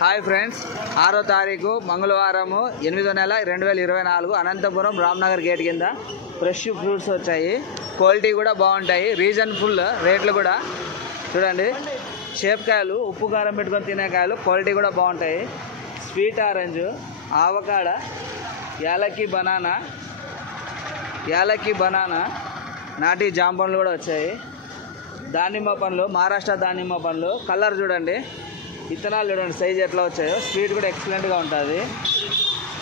Hi friends, 6వ తారీఖు మంగళవారము 8వ నెల 2024 అనంతపురం రామ్నగర్ గేట్ కింద ఫ్రెష్ ఫ్రూట్స్ వచ్చాయి. క్వాలిటీ కూడా బాగుంటాయి, రీజనబుల్ రేట్లు కూడా. చూడండి, చేపకాయలు, ఉప్పు కారం పెట్టుకొని తినే కాయలు, క్వాలిటీ కూడా బాగుంటాయి. స్వీట్ ఆరెంజ్, ఆవకాడ, యాలక్కి బనానా, నాటి జామ పండ్లు కూడా వచ్చాయి. దానిమ్మ పండ్లు, మహారాష్ట్ర దానిమ్మ పండ్లు. కలర్ చూడండి, విత్తనాలు చూడండి సైజ్ ఎట్లా వచ్చాయో. స్వీట్ కూడా ఎక్సలెంట్గా ఉంటుంది.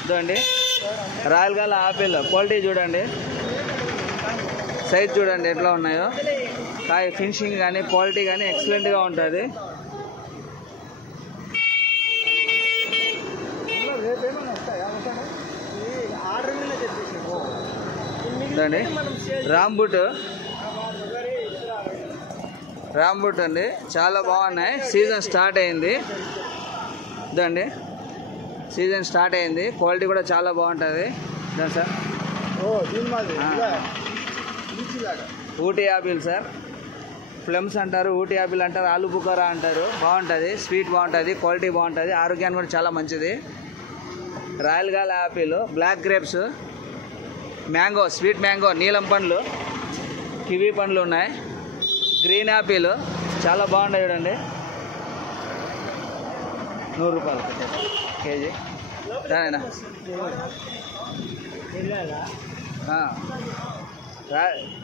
చూడండి, రాయల్ గాల ఆపిల్ క్వాలిటీ చూడండి, సైజ్ చూడండి ఎట్లా ఉన్నాయో. కాయ ఫినిషింగ్ కానీ క్వాలిటీ కానీ ఎక్సలెంట్గా ఉంటుంది. చూడండి, రాంబూట్ అండి, చాలా బాగున్నాయి. సీజన్ స్టార్ట్ అయింది. చూడండి, సీజన్ స్టార్ట్ అయింది. క్వాలిటీ కూడా చాలా బాగుంటుంది. సార్ ఊటీ యాపిల్ సార్, ఫ్లమ్స్ అంటారు, ఊటీ యాపిల్ అంటారు, ఆలు బుకారా అంటారు. బాగుంటుంది, స్వీట్ బాగుంటుంది, క్వాలిటీ బాగుంటుంది, ఆరోగ్యానికి కూడా చాలా మంచిది. Royal gala apple, black grapes, mango, sweet mango, Neelam పండ్లు, కివీ పండ్లు ఉన్నాయి. గ్రీన్ యాపిల్ చాలా బాగుంటాయి చూడండి, 100 రూపాయలు కేజీ. సరేనా?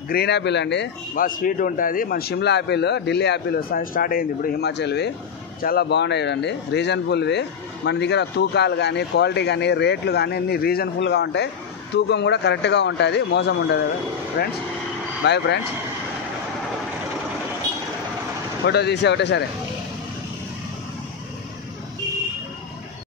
గ్రీన్ యాపిల్ అండి, బాగా స్వీట్ ఉంటుంది. మన Shimla Apple, Delhi Apple start అయింది ఇప్పుడు, హిమాచల్వి. చాలా బాగున్నాయి చూడండి, రీజనబుల్వి. మన దగ్గర తూకాలు కానీ, క్వాలిటీ కానీ, రేట్లు కానీ అన్ని రీజనబుల్గా ఉంటాయి. తూకం కూడా కరెక్ట్గా ఉంటుంది, మోసం ఉండదు. Friends bye friends. ఫోటో తీసి ఒకటే సరే.